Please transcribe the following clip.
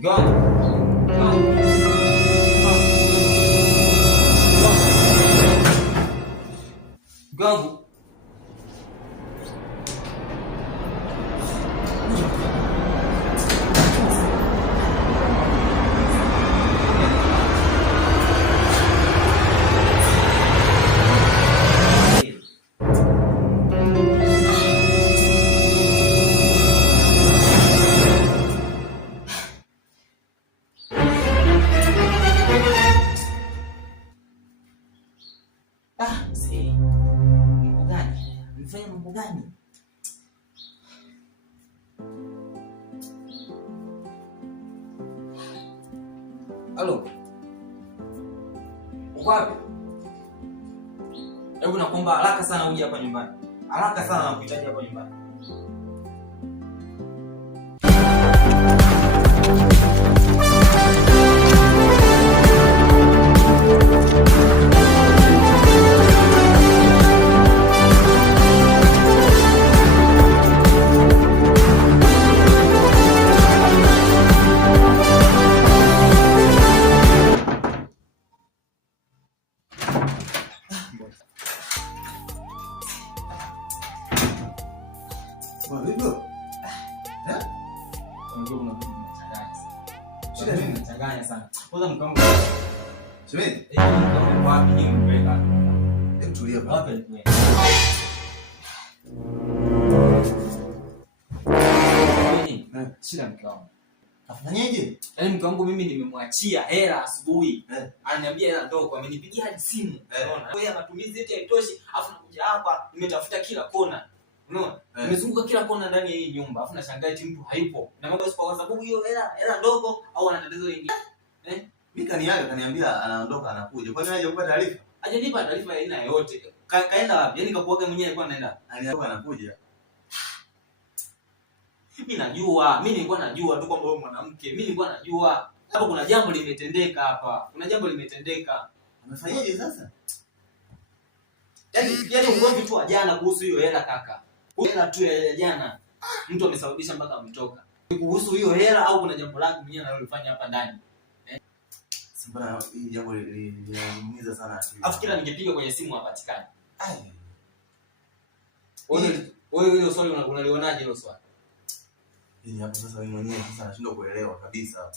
Gangu. Mambo gani? Nifanye mambo gani? Halo. Uko wapi? Hebu nakuomba haraka sana uje hapa nyumbani. Haraka sana nakuhitaji hapa nyumbani. Unachanganya sana. Kwanza mkangu. Shemeji? Mkangu wapi ni mpeleka? Hebu tulia baba. Wapi ni? Shida mkangu. Afanyaje? Yaani mkangu mimi nimemwachia hela asubuhi. Ananiambia hela ndogo, amenipigia hadi simu. Unaona? Kwa hiyo matumizi yetu haitoshi, afu nakuja hapa nimetafuta kila kona. Unaona? Nimezunguka kila kona ndani ya hii nyumba. Afu nashangaa eti mtu hayupo. Na mambo kwa sababu hiyo hela ndogo au ana tatizo lingine. Mimi kaniambia anaondoka anakuja. Kwa nini haja kupata taarifa? Hajanipa taarifa ya aina yoyote. Kaenda wapi? Yaani kakuaga mwenyewe alikuwa anaenda. Aliondoka anakuja. Mimi nilikuwa najua tu kwamba wewe mwanamke. Mimi nilikuwa najua. Hapo kuna jambo limetendeka hapa. Kuna jambo limetendeka. Amefanyaje sasa? Yaani ugomvi tu wa jana kuhusu hiyo hela kaka. Hela tu ya jana. Mtu amesababisha mpaka ametoka. Kuhusu hiyo hela au kuna jambo lako mwenyewe analofanya hapa ndani? Mbona hii jambo linaumiza sana akili. Afu kila nikipiga kwenye simu hapatikani. Ai. Wewe hilo swali unalionaje hilo swali? Hapo sasa mimi mwenyewe sasa nashindwa kuelewa kabisa.